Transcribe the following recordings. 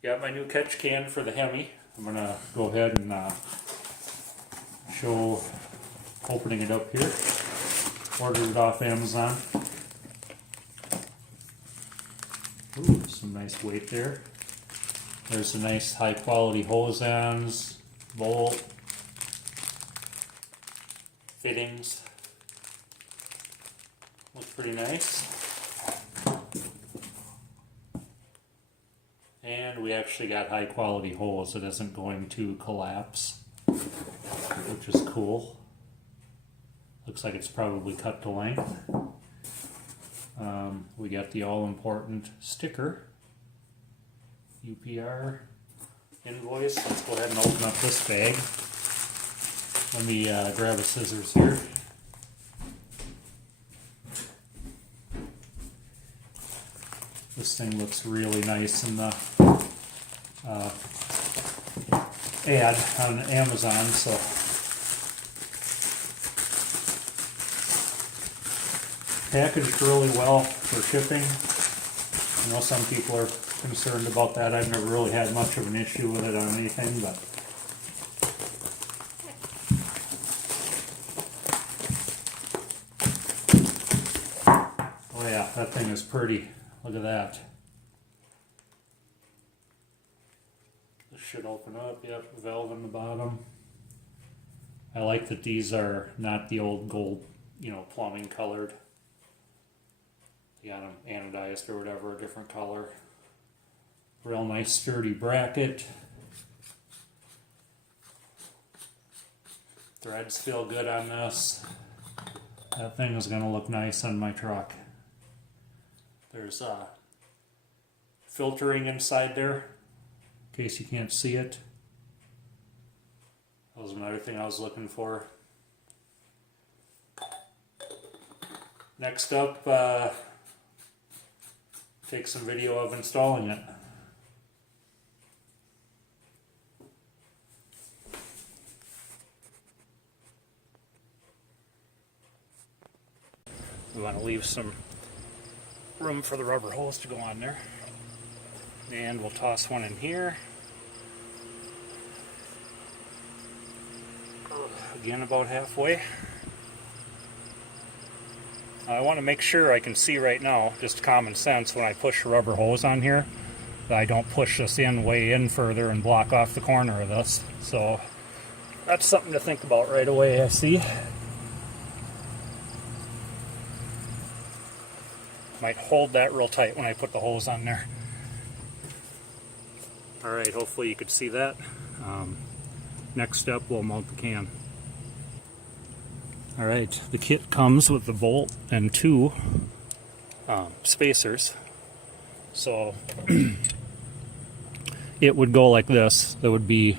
Got my new catch can for the Hemi. I'm gonna go ahead and show opening it up here. Ordered it off Amazon. Ooh, some nice weight there. There's a nice high quality hose ends, bolt, fittings. Looks pretty nice. And we actually got high quality hose that isn't going to collapse, which is cool. Looks like it's probably cut to length. We got the all-important sticker, UPR invoice. Let's go ahead and open up this bag. Let me grab a scissors here. This thing looks really nice in the ad on Amazon, so packaged really well for shipping. I know some people are concerned about that. I've never really had much of an issue with it on anything, but oh yeah, that thing is pretty. Look at that. This should open up. Yep, valve in the bottom. I like that these are not the old gold, plumbing colored. You got them anodized or whatever, a different color. Real nice sturdy bracket. Threads feel good on this. That thing is going to look nice on my truck. There's filtering inside there, in case you can't see it. That was another thing I was looking for. Next up, take some video of installing it. We want to leave some room for the rubber hose to go on there. And we'll toss one in here. Again, about halfway. I want to make sure I can see right now, just common sense, when I push the rubber hose on here, that I don't push this way in further and block off the corner of this. So that's something to think about right away, I see. Might hold that real tight when I put the hose on there. Alright, hopefully you could see that. Next step, we'll mount the can. Alright, the kit comes with the bolt and two spacers. So it would go like this. There would be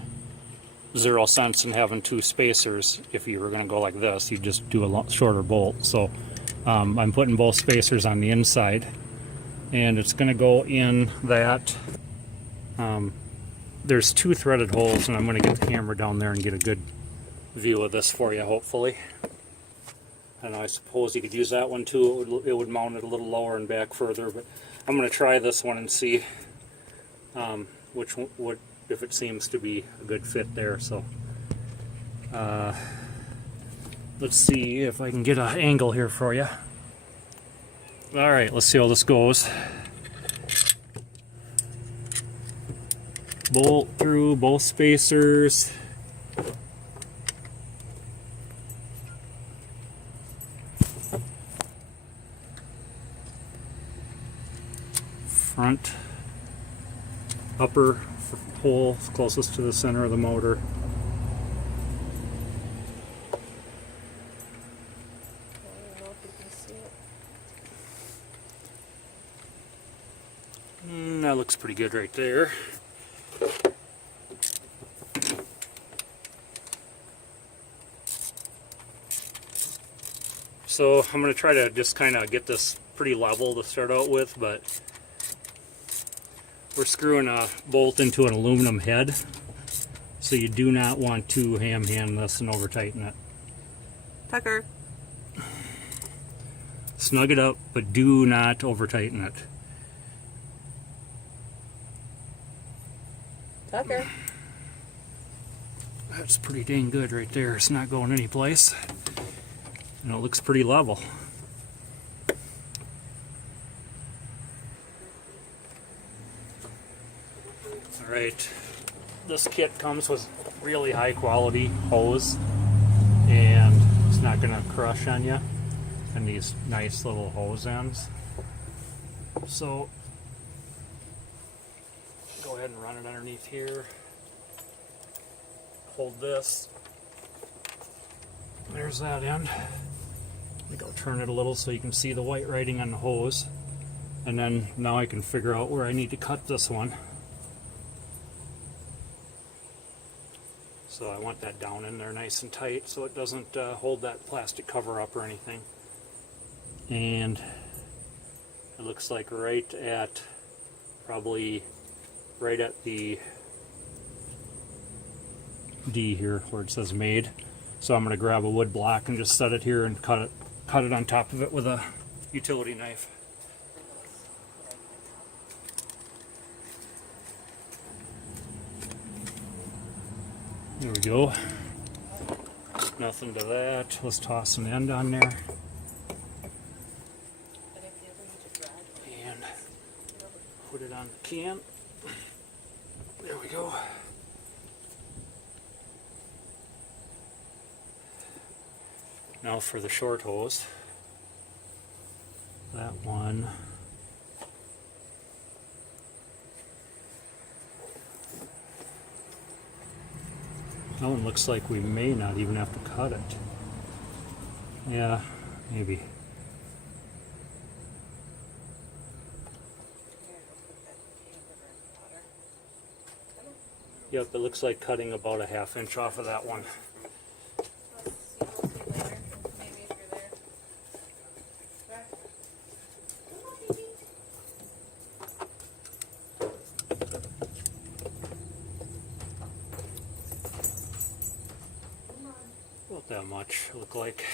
0 cents in having two spacers. If you were going to go like this, you'd just do a lot shorter bolt. So I'm putting both spacers on the inside, and it's going to go in that. There's 2 threaded holes, and I'm going to get the camera down there and get a good view of this for you, hopefully. And I suppose you could use that one too. It would mount it a little lower and back further, but I'm going to try this one and see which one, if it seems to be a good fit there. So let's see if I can get an angle here for you. Alright, let's see how this goes. Bolt through both spacers. Front upper hole closest to the center of the motor. That looks pretty good right there. So I'm going to try to just kind of get this pretty level to start out with, but we're screwing a bolt into an aluminum head, so you do not want to ham hand this and over tighten it. Tucker. Snug it up, but do not over tighten it. Tucker. That's pretty dang good right there. It's not going anyplace. And it looks pretty level. Alright, this kit comes with really high quality hose, and it's not going to crush on you, and these nice little hose ends. So go ahead and run it underneath here. Hold this. There's that end. We go turn it a little so you can see the white writing on the hose, and then now I can figure out where I need to cut this one. So I want that down in there nice and tight so it doesn't hold that plastic cover up or anything. And it looks like right at, probably right at the D here where it says made. So I'm going to grab a wood block and just set it here and cut it on top of it with a utility knife. There we go. Nothing to that. Let's toss an end on there. And put it on the can. There we go. Now for the short hose. That one. That one looks like we may not even have to cut it. Yeah, maybe. Yep, it looks like cutting about a ½ inch off of that one. About that much, look like.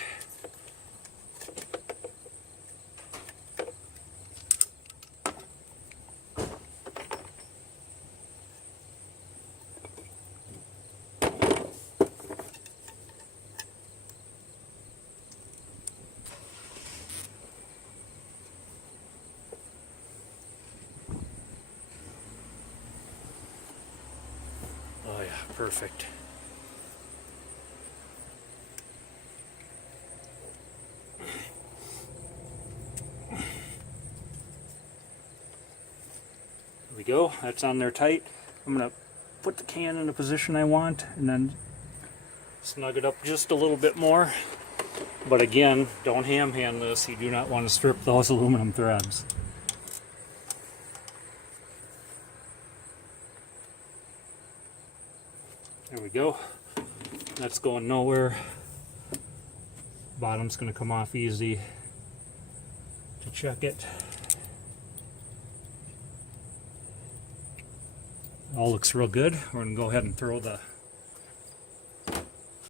Oh yeah, perfect. There we go, that's on there tight. I'm going to put the can in the position I want and then snug it up just a little bit more. But again, don't ham hand this, you do not want to strip those aluminum threads. There we go. That's going nowhere. Bottom's going to come off easy to check it. All looks real good. We're going to go ahead and throw the